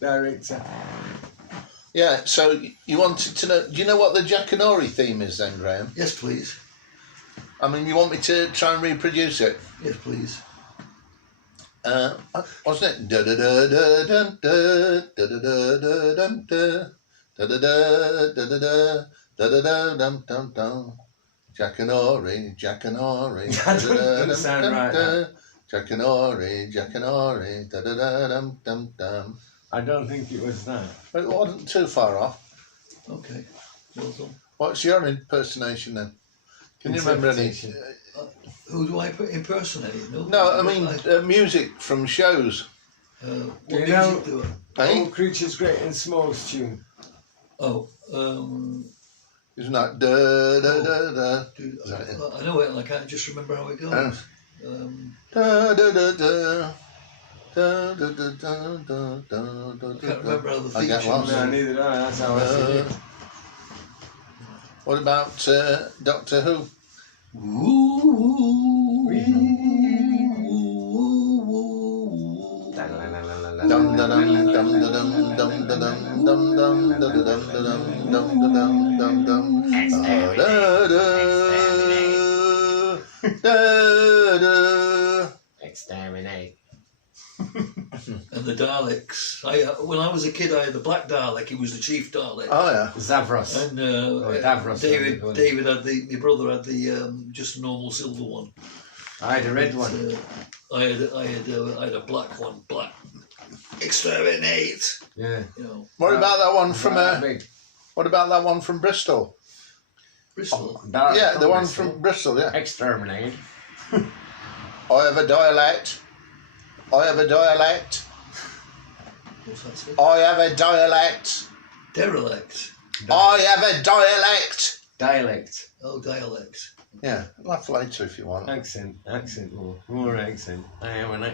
Director. Yeah, so you wanted to know, do you know what the Jackanory theme is then, Graham? Yes, please. I mean, you want me to try and reproduce it? Yes, please. Wasn't it? Da da da da dun da da da da dun da da da da da da da da da dum dum dum. Jackanory, Jackanory. That doesn't sound right. Jackanory, Jackanory. Da da da dum dum dum. I don't think it was that. But it wasn't too far off. Okay. Well done. What's your impersonation then? Can you remember any? Interpretation. Who do I impersonate? No, I mean music from shows. What Do you music know- do Eh? All Creatures Great and Small's tune. I? Oh, Isn't that da da da da? dude, Is that it? I know it and I can't just remember how it goes. Da da da da. Da, da, da, da, da, da, da, I can't remember how the I theme get tune lost. No, neither do I. That's how I see it. What about Doctor Who? Dum da dum dum da dum dum da dum dum dum da da dum da dum dum da dum dum dum. Da da da. Exterminate. And the Daleks. When I was a kid, I had the Black Dalek. He was the chief Dalek. Oh yeah. Zavros. And Davros, David wasn't had my brother had the just normal silver one. I had a red one. I had a black one. Black. Exterminate. Yeah. You know, What about that one from Big. What about that one from Bristol? Bristol. Dark Yeah, the one Bristol. from Bristol. Yeah. Exterminate. I have a dialect. I have a dialect. What's that say? I have a dialect. Derelict. I have a dialect. Dialect. Oh, dialect. Yeah, laugh later if you want. Accent. More accent. I have an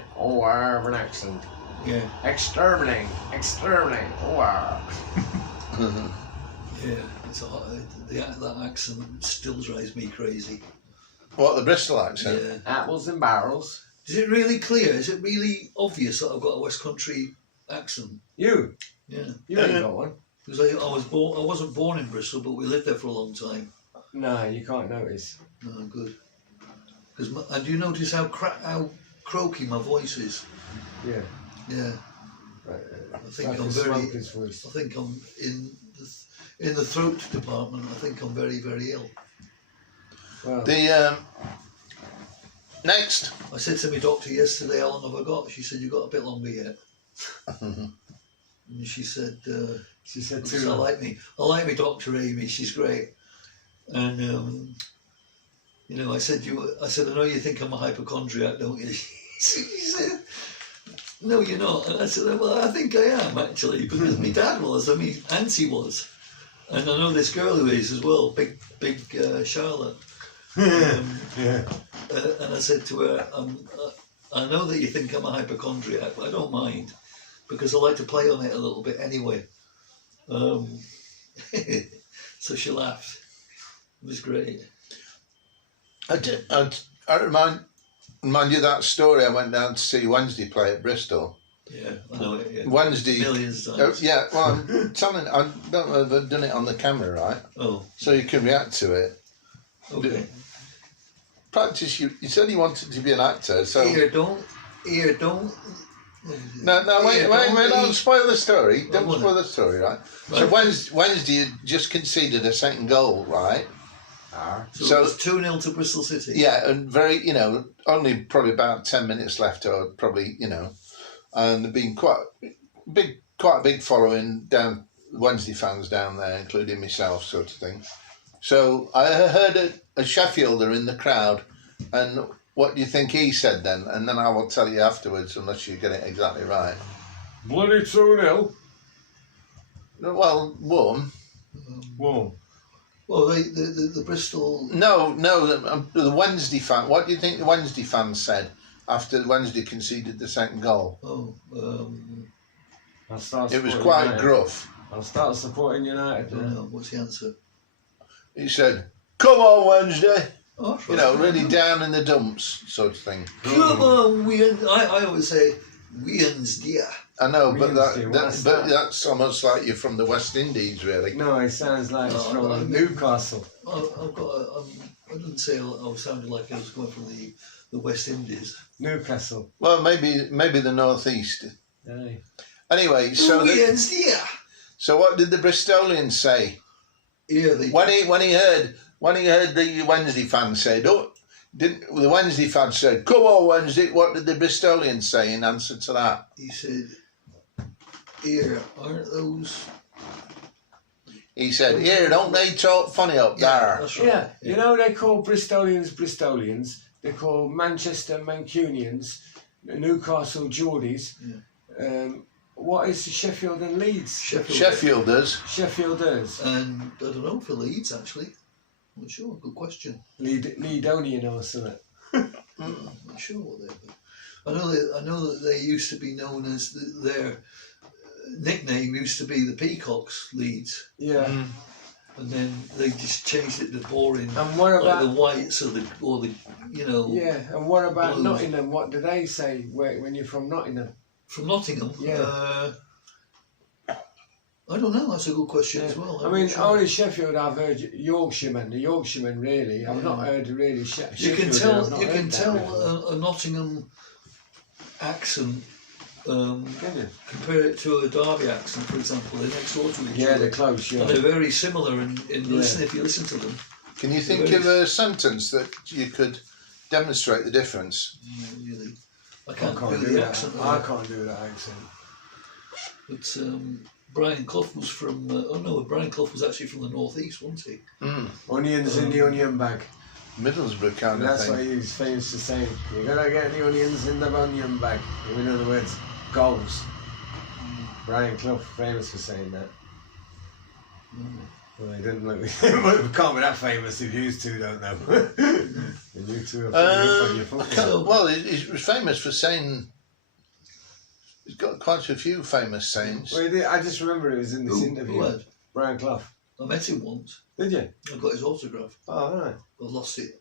accent. Yeah. Exterminate. Exterminate. Wow. Yeah. It's that accent still drives me crazy. What, the Bristol accent? Yeah. Apples and barrels. Is it really clear? Is it really obvious that I've got a West Country accent? You. Yeah. You ain't got one. Because I wasn't born in Bristol, but we lived there for a long time. No, you can't notice. No, good. And do you notice how croaky my voice is? Yeah. Yeah. Right. I think Like I'm a very. smoker's voice. I think I'm in the throat department. I think I'm very, very ill. Well, The next. I said to my doctor yesterday, "How long have I got?" She said, "You've got a bit longer yet." And she said, she said because too. I like me doctor Amy. She's great. And I said, I know you think I'm a hypochondriac, don't you? She said, "No, you're not." And I said, "Well, I think I am actually, because my dad was, and my auntie was, and I know this girl who is as well, big Charlotte." Yeah. And I said to her, "I know that you think I'm a hypochondriac, but I don't mind, because I like to play on it a little bit anyway." So she laughed. It was great. I remind you that story. I went down to see Wednesday play at Bristol. Yeah, I know it. Yeah. Wednesday. Millions of times. Yeah, well, I'm telling. I don't know if I've done it on the camera, right? Oh, So you can react to it. okay. Practice. You said you wanted to be an actor, so. Here, don't. No, wait, don't spoil the story. Don't won't. spoil the story, right? So Wednesday had just conceded a second goal, right? So it was 2-0 to Bristol City. Yeah, and very, only probably about 10 minutes left, or probably, and there'd been quite a big following down, Wednesday fans down there, including myself, sort of thing. So I heard a Sheffielder in the crowd, and what do you think he said then? And then I will tell you afterwards, unless you get it exactly right. Bloody 2-0. Well, warm. Warm. Well, the Bristol. No, the Wednesday fan. What do you think the Wednesday fans said after Wednesday conceded the second goal? Oh, I'll start It was supporting quite United. gruff. I'll start supporting United. I don't know. What's the answer? He said, "Come on, Wednesday." Oh, that's right. Really down in the dumps, sort of thing. Come on, I always say, Wednesday. I know, We but used to, what's that? that's almost like you're from the West Indies, really. No, it sounds like it's No, from Newcastle. I've got. I didn't say I was sounding like I was going from the West Indies. Newcastle. Well, maybe the northeast. Aye. Anyway, so yeah. so what did the Bristolians say Yeah, they. when he heard the Wednesday fans say? Didn't the Wednesday fans said, "Come on, Wednesday"? What did the Bristolians say in answer to that? He said, "Here, aren't those?" He said, "Here, don't they talk funny up there?" That's right. Yeah, you know they call Bristolians. They call Manchester Mancunians, Newcastle Geordies. Yeah. What is Sheffield and Leeds? Sheffielders. Sheffielders. And I don't know for Leeds actually. I'm not sure. Good question. Leedonian or something. I'm not sure what they're. I know that they used to be known as their nickname used to be the Peacocks, Leeds, Yeah. Mm-hmm. and then they just changed it to boring. And what Like about the Whites or the you know yeah? And what about Blues. Nottingham? What do they say when you're from Nottingham? from Nottingham. Yeah. I don't know. That's a good question as well. I I'm mean, not sure. only Sheffield I've heard Yorkshiremen. The Yorkshiremen really. I've not heard really You Sheffield. can I've tell. not You heard can that tell before. a Nottingham accent. Can you? Compare it to a Derby accent, for example. They're next door to each Yeah, other. they're close. Yeah. And they're very similar in Yeah. listen if you listen to them. Can you think of a sentence that you could demonstrate the difference? Yeah, really. I I can't, can't do do the that. accent. I can't do that accent. But Brian Clough was from. Brian Clough was actually from the northeast, wasn't he? Onions in the onion bag. Middlesbrough kind And of that's thing. what he was famous to say. You gotta get the onions in the onion bag. In other words, goals. Brian Clough, famous for saying that. Well, he didn't look. Can't be that famous if you two don't know. And you two are on your football. Well, he was famous for saying. He's got quite a few famous sayings. Well, I just remember it was in this Who interview. had? Brian Clough. I met him once. Did you? I got his autograph. Oh, all right. I lost it.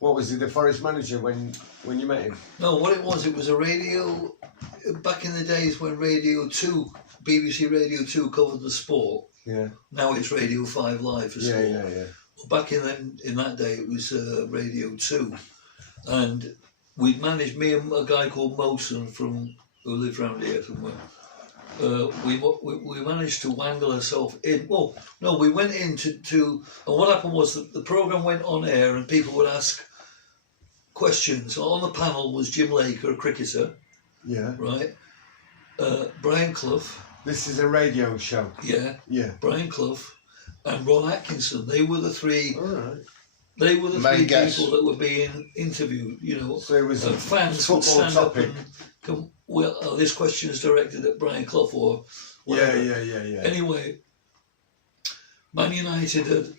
What was he, the Forest manager when you met him? No, what it was a radio. Back in the days when Radio 2, BBC Radio 2 covered the sport. Yeah. Now it's Radio 5 Live for sport. Yeah. Well, back in that day, it was Radio 2. And we'd managed, me and a guy called Mosen who lived around here somewhere. We managed to wangle ourselves in. Well, no, we went in to and what happened was the programme went on air and people would ask questions. So on the panel was Jim Laker, a cricketer, Yeah. right? Brian Clough, This is a radio show. yeah, Yeah. Brian Clough, and Ron Atkinson. They were the three. All right. They were the Main three guests. people that were being interviewed. You know, So it was and a fans would football stand topic. up and come. Well, this question is directed at Brian Clough or whatever. Yeah. Anyway, Man United had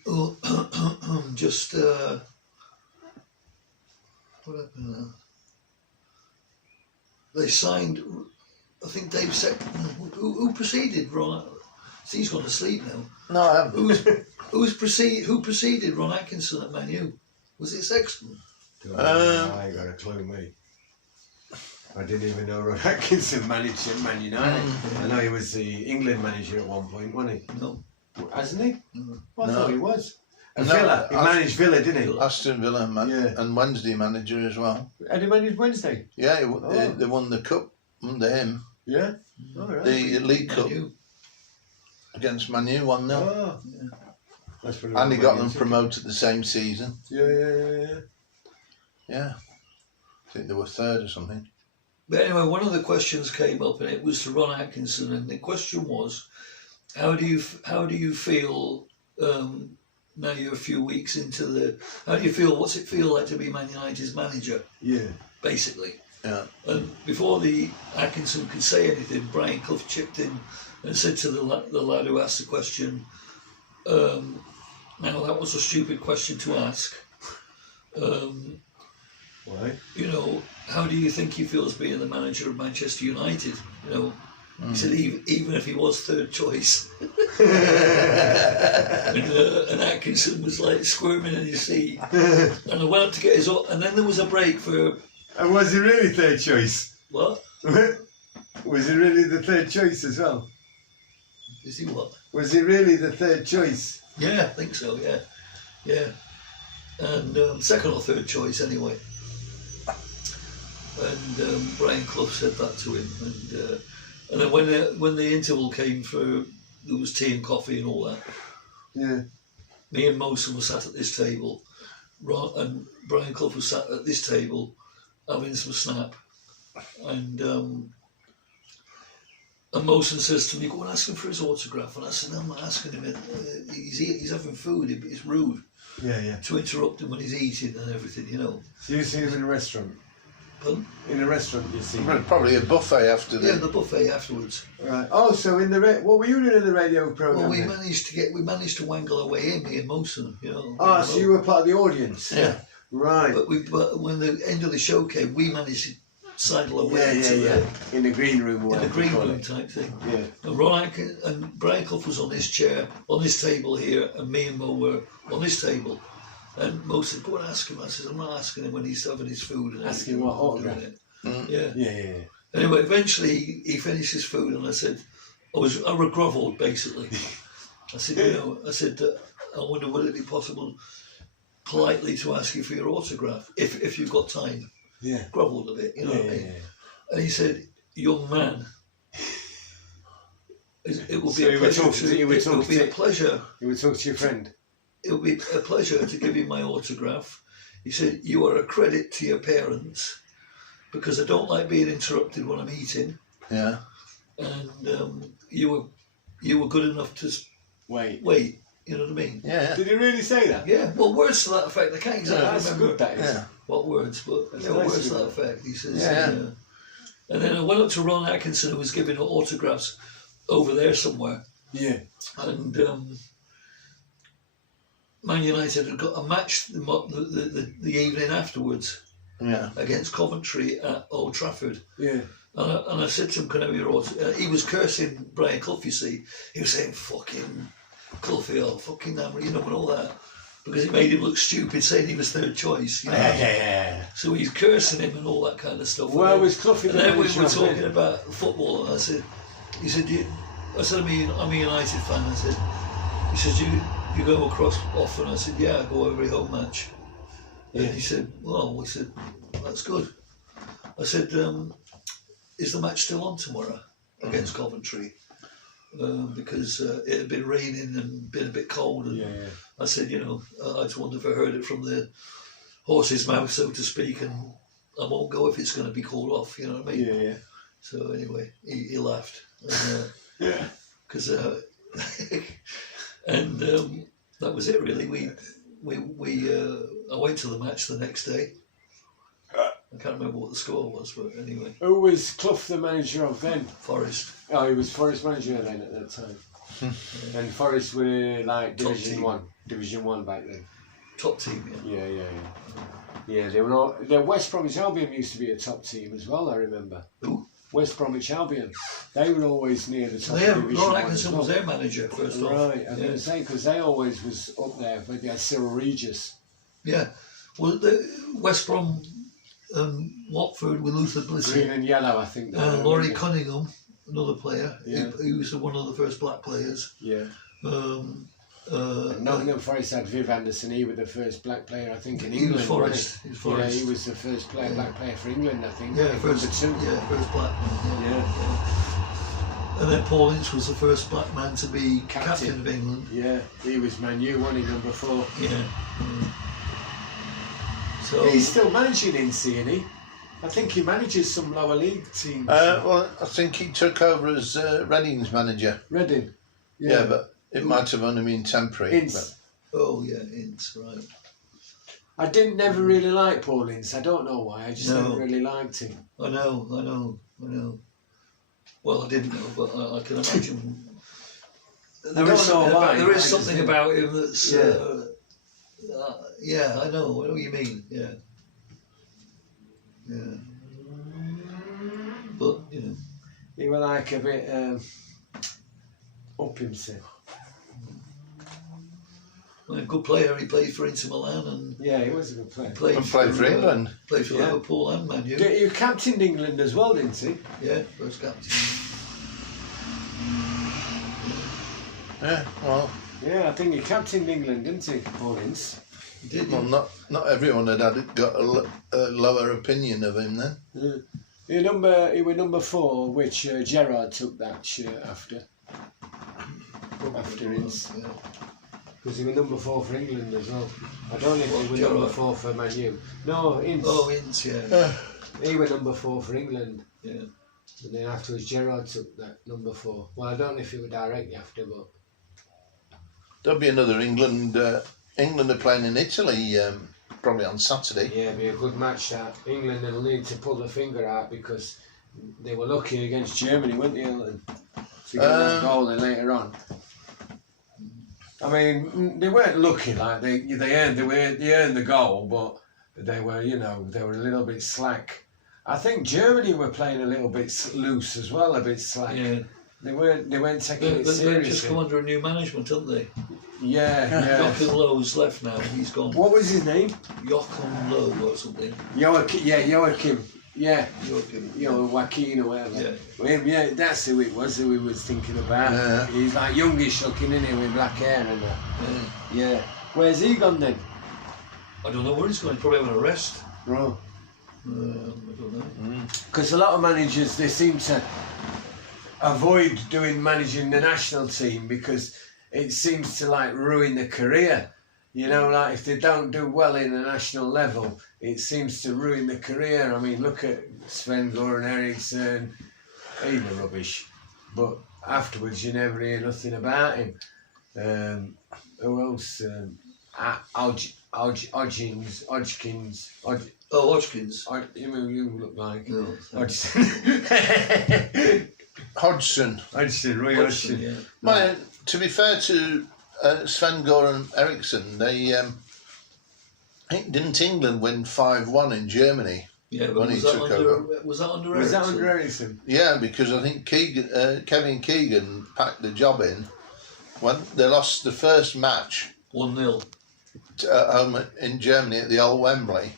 just what happened now? They signed. I think Dave said who preceded Ron. See, he's gone to sleep now. No, I haven't. Who preceded Ron Atkinson at Man U? Was it Sexton? I ain't got a clue, mate. I didn't even know Ron Atkinson managed at Man United. I know he was the England manager at one point, wasn't he? No. Hasn't he? No. Well, I No. thought he was. And No, Villa. He managed Villa, didn't he? Aston Villa Yeah. and Wednesday manager as well. And he managed Wednesday. Yeah, Oh. they won the cup under him. Yeah. All right. The League Man Cup U. against Man U 1-0. Oh. Yeah. That's pretty And he well got them managed. promoted the same season. Yeah. Yeah. I think they were third or something. But anyway, one of the questions came up, and it was to Ron Atkinson, and the question was, how do you feel now you're a few weeks into the? How do you feel? What's it feel like to be Man United's manager? Yeah. Basically, Yeah. and before the Atkinson could say anything, Brian Clough chipped in and said to the lad who asked the question, "Now that was a stupid question to ask. Why? You know, how do you think he feels being the manager of Manchester United? You know." He said, even if he was third choice. and Atkinson was like squirming in his seat. And I went up to get his... And then there was a break for... And was he really third choice? What? Was he really the third choice as well? Is he what? Was he really the third choice? Yeah, I think so. Yeah. And second or third choice anyway. And Brian Clough said that to him, and then when the interval came through, there was tea and coffee and all that. Yeah. Me and Mosen were sat at this table, and Brian Clough was sat at this table, having some snap, and Mosen says to me, "Go and ask him for his autograph." And I said, "No, I'm not asking him. He's having food. It's rude Yeah. to interrupt him when he's eating and everything, you know." So you see him in a restaurant? Pardon? In a restaurant, you see him? Probably a buffet after Yeah, the. the buffet afterwards. Right. Oh, so in the what were you doing in the radio program? Well, we then? managed to wangle our way in, me and Mosen, you know. Ah, so you were part of the audience. Yeah. Right. But when the end of the show came, we managed to sidle our way into In the green room. in whatever the green you call room it. type thing. Yeah. And Ron Atkin and Brian Clough was on this chair, on this table here, and me and Mo were on this table. And Mo said, "Go and ask him." I said, "I'm not asking him when he's having his food." And Ask him what autograph. Yeah. Yeah. Anyway, eventually he finished his food, and I said, I was grovelled basically. I said, I wonder would it be possible, politely, to ask you for your autograph if you've got time. Yeah. Grovelled a bit, you know what I mean? Yeah. And he said, "Young man, it will be So a you were pleasure. talking to- you were It will talking be a to- pleasure. You would talk to your friend. It will be a pleasure to give you my autograph." He said, "You are a credit to your parents because I don't like being interrupted when I'm eating, Yeah. and you were good enough to Wait. You know what I mean?" Yeah. Did he really say that? Yeah. Well, words to that effect. I can't exactly That's remember good, that is. Yeah. what words, but That's yeah, nice words of to that him. effect. He says, Yeah. And then I went up to Ron Atkinson, who was giving autographs over there somewhere, Yeah. and Man United had got a match the evening afterwards Yeah. against Coventry at Old Trafford. Yeah. And I said to him, "Can I have your autograph?" He was cursing Brian Clough, you see. He was saying, "Fucking Cloughie, oh, fucking Hammer," you know, and all that. Because it made him look stupid, saying he was third choice. You know? Yeah. So he's cursing him and all that kind of stuff. Where was Cloughie? And then we were talking about football, and I said, "I said, I'm a United fan." I said, "He says, you go across often?" I said, "Yeah, I go every home match." And he said, "Well," we said, "That's good." I said, "Is the match still on tomorrow against Coventry?" Because it had been raining and been a bit cold, and Yeah. I said, I just wonder if I heard it from the horse's mouth, so to speak, and I won't go if it's going to be called off. You know what I mean? Yeah. So anyway, he laughed, Yeah. because and that was it really. I went to the match the next day. I can't remember what the score was, but anyway, Who was Clough the manager of then? Forest. Oh, he was Forest manager then at that time. And Forest were like Top Division team. 1. Division 1 back then. Top team, yeah. Yeah, they were all. The West Bromwich Albion used to be a top team as well, I remember. Who? West Bromwich Albion. They were always near the top Yeah, of Division Ron 1 Atkinson as well. was their manager first off. Right, I'm Yeah. going to say, because they always was up there, but they had Cyril Regis. Yeah. Well, the West Brom, Watford with Luther Blissett. Green and yellow, I think. they were, Laurie weren't Cunningham, another player. Yeah. He was one of the first black players. they? Yeah. And Nottingham Forest had Viv Anderson. He was the first black player, I think, in he England. was Forest. wasn't He was he? Yeah, Forest. he was the first player, black player for England, I think. Yeah, first Number 2. Yeah, first black man. Yeah. And then Paul Ince was the first black man to be Captain. captain of England. Yeah, he was Man U, wasn't he, number 4. Yeah. So He's still managing Ince, isn't he? I think he manages some lower league teams. Well, I think he took over as Reading's manager. Reading. Yeah, but it might have only been temporary. Ince. oh yeah, Ince, right. I didn't never really like Paul Ince. I don't know why. I just No. never really liked him. I know. Well, I didn't know, but I can imagine. don't know why, There I is just something think- about him that's. Yeah. Yeah, I know. I know what you mean. Yeah. Yeah. But He was like a bit up himself. Well, a good player. He played for Inter Milan and Yeah, he was a good player. played And played for England. Played for Yeah. Liverpool and Man U. He captained England as well, didn't he? Yeah, first captain. Yeah, well, Yeah, I think he captained England, didn't he, Paul Ince? He did. well, not everyone got a lower opinion of him then. He was number 4, which Gerrard took that shirt after Ince. Yeah. Because he was number 4 for England as well. I don't know if he was number 4 for Man U. No, Ince. Oh, Ince, yeah. He was number 4 for England. Yeah. And then afterwards Gerrard took that number 4. Well, I don't know if he was directly after, but... There'll be another England. England are playing in Italy probably on Saturday. Yeah, it'll be a good match that. England will need to pull the finger out because they were lucky against Germany, weren't they, Elton? To get that goal then later on. I mean, they weren't lucky, like they earned the goal, but they were a little bit slack. I think Germany were playing a little bit loose as well, a bit slack. Yeah. They weren't taking it They've seriously. just come under a new management, haven't they? Yeah. Joachim Low's left now. He's gone. What was his name? Joachim Low or something. Joachim. Yeah. Joachim. Joaquin or whatever. Yeah. Him, yeah, that's who it was. Who he was thinking about. Yeah. He's like youngish looking, isn't he, with black hair and that. Yeah. Where's he gone then? I don't know where he's going. He's probably having a rest. Right. I don't know. Because a lot of managers, they seem to avoid managing the national team because it seems to like ruin their career. Like if they don't do well in the national level, it seems to ruin their career. I mean, look at Sven-Göran Eriksson, he was rubbish. But afterwards, you never hear nothing about him. Who else? Hodgkins. Oh, Hodgkins. You look like No. Hodgson. Hodgson. Roy Hodgson. Yeah. Well, to be fair to Sven-Göran Eriksson, didn't England win 5-1 in Germany? Yeah, but When he was that took under? over. Was that under? Was that Ericsson? under Ericsson? Yeah, because I think Kevin Keegan packed the job in when they lost the first match 1-0. at home in Germany at the old Wembley,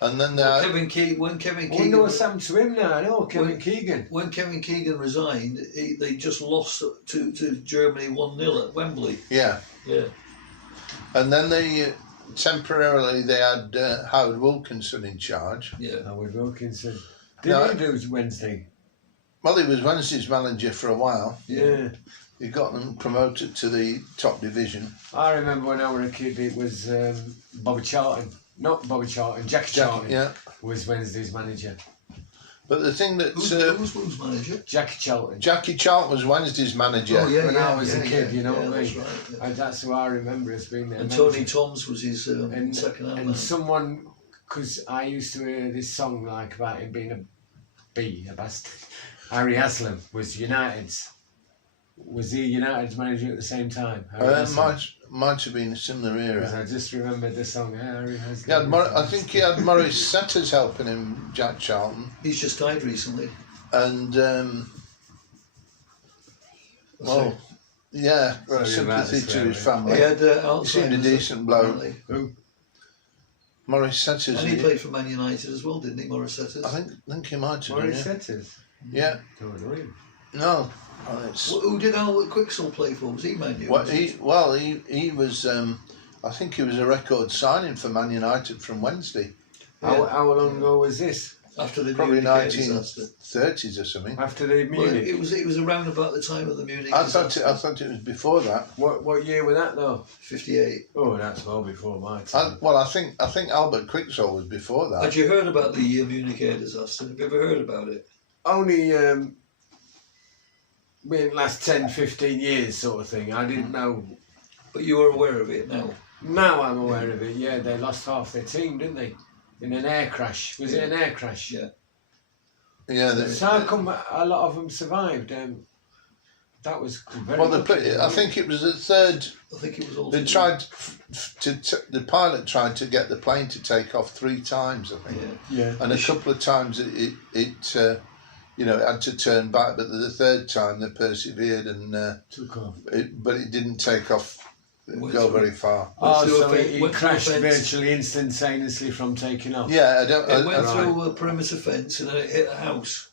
and then they had, When Kevin Oh, Keegan. no, Sam to him now, I know, Kevin When- Keegan. When Kevin Keegan resigned, they just lost to Germany 1-0 at Wembley. yeah, Yeah. and then they temporarily they had Howard Wilkinson in charge. Yeah. Howard Wilkinson. Did No. he do Wednesday? Well, he was Wednesday's manager for a while. Yeah. He got them promoted to the top division. I remember when I was a kid, it was Bobby Charlton. Not Bobby Charlton, Jackie Charlton Yeah, was Wednesday's manager. but the thing that Who's manager? Jackie Charlton. Jackie Charlton was Wednesday's manager. Oh, yeah. When I was a kid, you know yeah, what I that's mean? right. Yeah. That's who I remember as being there. And Tony Toms was his and, second hand and man. someone, because I used to hear this song like about him being a bastard. Harry Haslam was United's. Was he United's manager at the same time? Harry Haslam? Might have been a similar Because era. I just remembered the song Harry Haslam. He had I think he had Maurice Setters helping him, Jack Charlton, He's just died recently. and well, yeah, Sorry about sympathy the to his swearing. family. He had He seemed a Alzheimer's, decent bloke. apparently. Who? Maurice Setters. And he played for Man United as well, didn't he, Maurice Setters? I think he might have done. Maurice Yeah. Setters. Yeah. Don't know him. No. Well, it's, Who did Albert Quicksall play for? Was he Man U? well, he was. I think he was a record signing for Man United from Wednesday, How long ago was this? After the probably Munich disaster. 1930s or something. After the Well, Munich? it was around about the time of the Munich I thought disaster. it was before that. What year was that though? 58. Oh, that's well before my time. I think Albert Quicksall was before that. Had you heard about the Munich air disaster? Have you ever heard about it? Only in last 10, 15 years sort of thing. I didn't know. But you are aware of it now. Now I'm aware of it. Yeah, they lost half their team, didn't they? In an air crash. Was it an air crash? Yeah. Yeah. So how come a lot of them survived? That was very Well, lucky. I think it was the third. I think it was all. They tried the pilot tried to get the plane to take off 3 times, I think, Yeah. Yeah. and a couple of times it had to turn back, but the third time they persevered and Took off. but it didn't take off go very far. Oh, through so a he went through a crashed fence. virtually instantaneously from taking off. Yeah, I don't. It went right. through a perimeter fence and then it hit a house.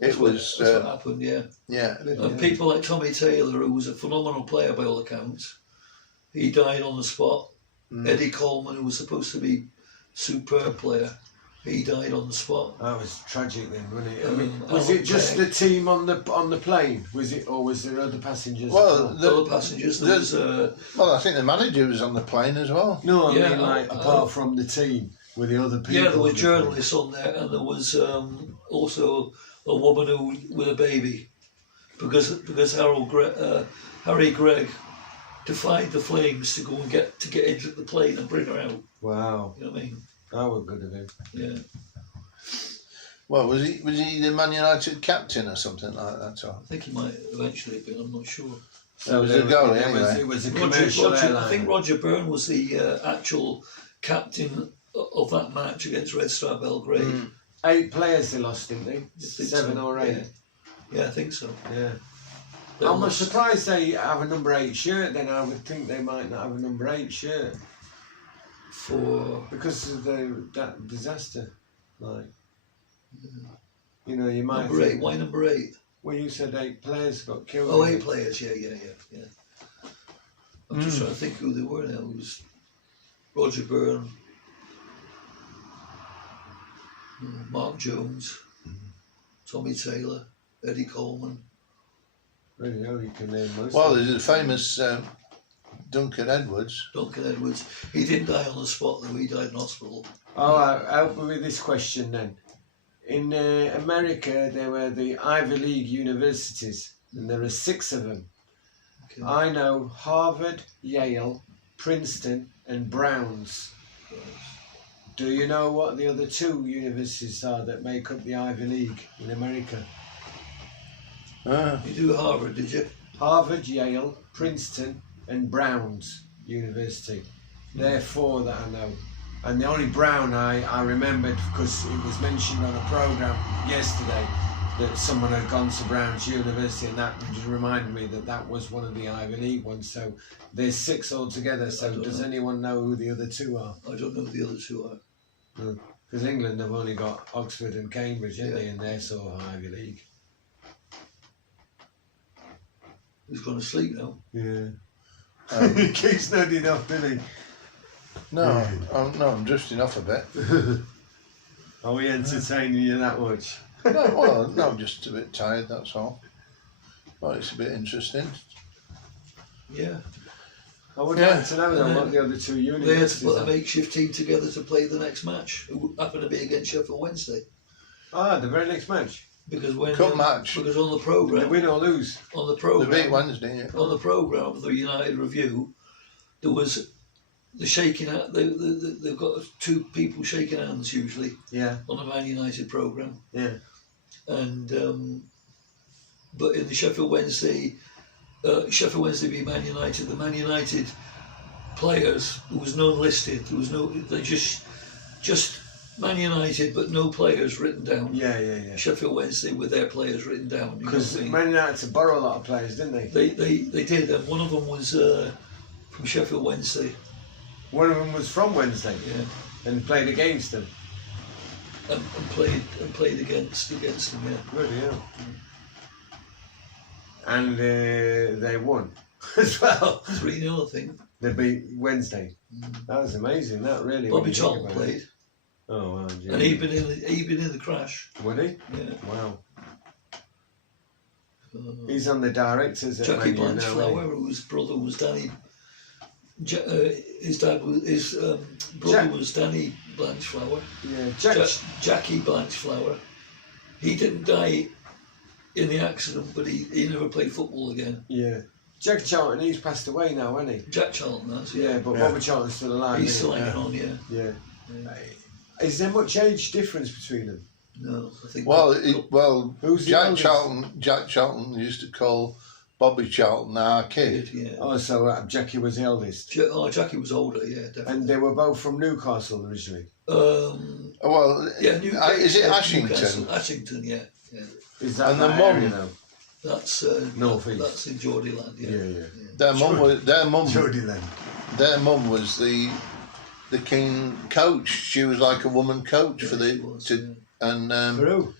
It was. That's what happened, yeah. Yeah. And people like Tommy Taylor, who was a phenomenal player by all accounts, he died on the spot. Eddie Coleman, who was supposed to be superb player, he died on the spot. That was tragic then, wasn't it? I Um, mean, was Alan it just Begg. the team on the plane? Was it, or was there other passengers? Well, as well? Other passengers, there was Well, I think the manager was on the plane as well. No, I yeah, mean like apart from the team, were the other people? yeah, there were on the journalists on there, and there was also a woman who with a baby, because Harry Gregg defied the flames to go and get into the plane and bring her out. plane? Wow, You know what I mean? that was good of him. Yeah. Well, was he the Man United captain or something like that? Or? I think he might eventually have been. I'm not sure. It was there a goal it anyway. it was a commercial airline. I think Roger Byrne was the actual captain of that match against Red Star Belgrade. 8 players they lost, didn't they? I think 7 so, or 8. Yeah, I think so. Yeah. They I'm lost. surprised they have a number 8 shirt. Then I would think they might not have a number 8 shirt For because of that disaster. Like, you know, you might number 8. think. Why number 8? Well, you said 8 players got killed. Oh, 8 players. Yeah. I'm just trying to think who they were now. It was Roger Byrne, Mark Jones, Tommy Taylor, Eddie Coleman. Really, you can name most. Well, of them. there's a famous Duncan Edwards. Duncan Edwards. He didn't die on the spot though. He died in hospital. All right, help me with this question then. In America, there were the Ivy League universities, and there are 6 of them. Okay. I know Harvard, Yale, Princeton, and Browns. Do you know what the other 2 universities are that make up the Ivy League in America? You do Harvard, did you? Harvard, Yale, Princeton, and Browns University. They're 4 that I know. And the only Brown I remembered because it was mentioned on a programme yesterday that someone had gone to Brown's University, and that just reminded me that was one of the Ivy League ones. So there's 6 altogether. So does anyone know who the other 2 are? I don't know who the other 2 are. Because England have only got Oxford and Cambridge, haven't they, in their sort of Ivy League. He's gone to sleep now. Yeah. He keeps nodding off, doesn't he? No, I'm drifting off a bit. Are we entertaining you that much? No, I'm just a bit tired. That's all. Well, it's a bit interesting. Yeah. I would Yeah. like to know then what the other 2 They had to universities put a are. makeshift team together to play the next match. It happened to be against Sheffield Wednesday. Ah, the very next match. Because when Cup match. because on the They programme win or lose. on the The programme beat Wednesday. Yeah. on the programme of the United Review, there was the shaking hand. They've got 2 people shaking hands usually Yeah, on the Man United programme, yeah. and but in the Sheffield Wednesday beat Man United. The Man United players, there was none listed. There was no. They just Man United, but no players written down. Yeah. Sheffield Wednesday with their players written down. You know Because what I mean? Man United had to borrow a lot of players, didn't they? They did, and one of them was from Sheffield Wednesday. One of them was from Wednesday Yeah, and played against them. and played against them. Yeah, Good, yeah. And they won as well. 3-0, I think. They beat Wednesday. That was amazing. That really. when Bobby you think Charlton about it. played, Oh, wow, gee. and he'd been in the crash. Would he? Yeah, Wow. He's on the directors at Jackie Man U now, Blanchflower, isn't whose brother was Danny. His brother Jack- was Danny Blanchflower. he? Yeah, Jack. Jackie Blanchflower. He didn't die in the accident, but he never played football again. Yeah. Jack Charlton, he's passed away now, hasn't he? Jack Charlton has, Yeah, yeah. but Yeah. Bobby Charlton's still alive. He's isn't still he? hanging on, yeah. Yeah. Yeah. Is there much age difference between them? No, I think. Well, Who's the Jack oldest? Charlton used to call Bobby Charlton our kid. Yeah. Oh, so Jackie was the eldest. Jackie was older, yeah, definitely. And they were both from Newcastle originally. Well, Yeah, is it Ashington? Newcastle, Ashington, yeah. Is that And the that mum- area though? That's North East. That's in Geordieland. Yeah. Their mum was Geordieland. their mum was the keen coach. She was like a woman coach for she the was, and For who?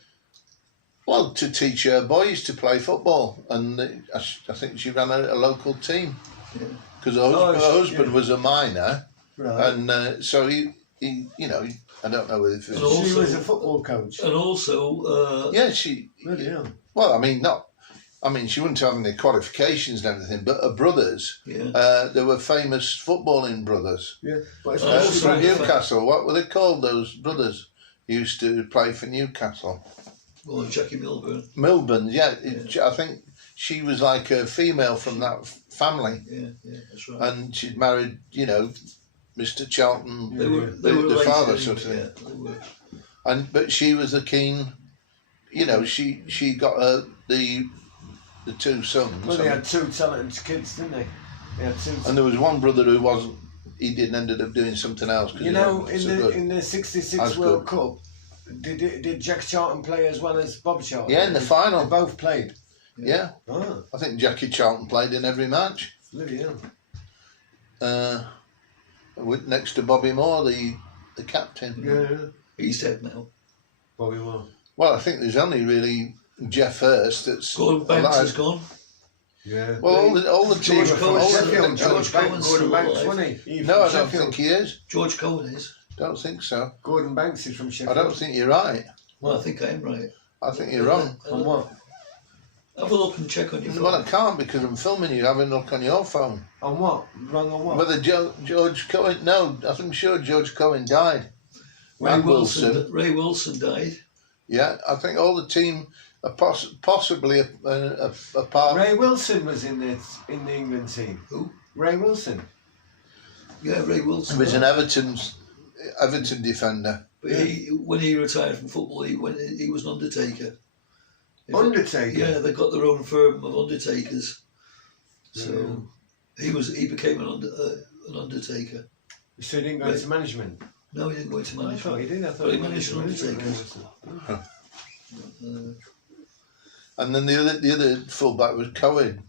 well, to teach her boys to play football, and I think she ran a local team Yeah. because her husband yeah. was a miner, Right. and so he you know, I don't know if And it's, also- She was a football coach. And also, yeah, she Bloody hell. well, I mean, she wouldn't have any qualifications and everything, but her brothers, yeah. they were famous footballing brothers Yeah. But it's Also- from Newcastle. What were they called? Those brothers used to play for Newcastle. Well, Jackie Milburn. Milburn, yeah. I think she was like a female from that family, Yeah, that's right. and she'd married, you know, Mr. Charlton, They were the related father anyway, sort of thing. yeah, they were. And but she was a keen, you know, she got the two sons. Well, they had two talented kids, didn't they? They had two. And there was one brother who wasn't. He didn't ended up doing something else. 'Cause You he know, wasn't in so the good. in the '66 As World good. Cup, did Jack Charlton play as well as Bob Charlton? Yeah, in the final. They both played. Yeah, Oh, I think Jackie Charlton played in every match. bloody hell. Next to Bobby Moore, the captain. Yeah, He's dead now. Bobby Moore. Well, I think there's only really Jeff Hurst that's Gordon Banks alive. is gone. Yeah. Well, all the team. George Cohen- all the- Sheffield, George Cohen's Gordon still Banks, alive. wasn't he? no, I don't Sheffield. think he is. George Cohen is. Don't think so. Gordon Banks is from I Sheffield. don't think you're right. Well, I think I am right. I think you're wrong. On what? Have a look and check on your Well, I phone. can't because I'm filming you having a look on your phone. On what? Wrong on what? Whether George Cohen, no, I'm sure George Cohen died. Ray and Wilson. Ray Wilson died. Yeah, I think all the team are possibly a part. Ray Wilson was in the England team. Who? Ray Wilson. Yeah, Ray Wilson. He was an Everton defender. But when he retired from football, he was an undertaker. Undertaker. Yeah, they got their own firm of undertakers. So he became an undertaker. So he didn't go Right. into management. No, he didn't go into I thought management. he did. I thought Well, he he managed managed Undertakers. And then the other fullback was Cohen.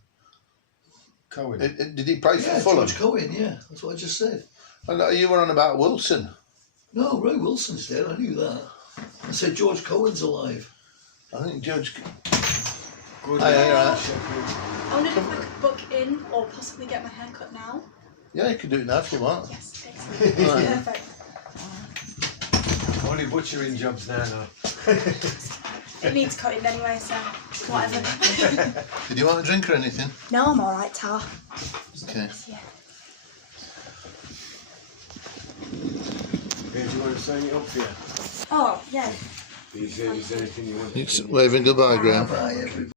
Cohen. Did he play for Yeah, Fulham? George Cohen. Yeah, that's what I just said. And you were on about Wilson. No, Ray Wilson's dead. I knew that. I said George Cohen's alive. I think George. Gordon Aye, aye, Banks, aye. Sheffield. I wondered if I could book in or possibly get my hair cut now. Yeah, you can do it now if you want. Yes, excellent. Right. Perfect. Only butchering jobs now. It needs cutting anyway, so whatever. Did you want a drink or anything? No, I'm alright, Tar. Okay. Yeah. Do you want to sign it up for you? Oh, yeah. Is there anything you want? It's waving goodbye, Graham. Bye, everybody.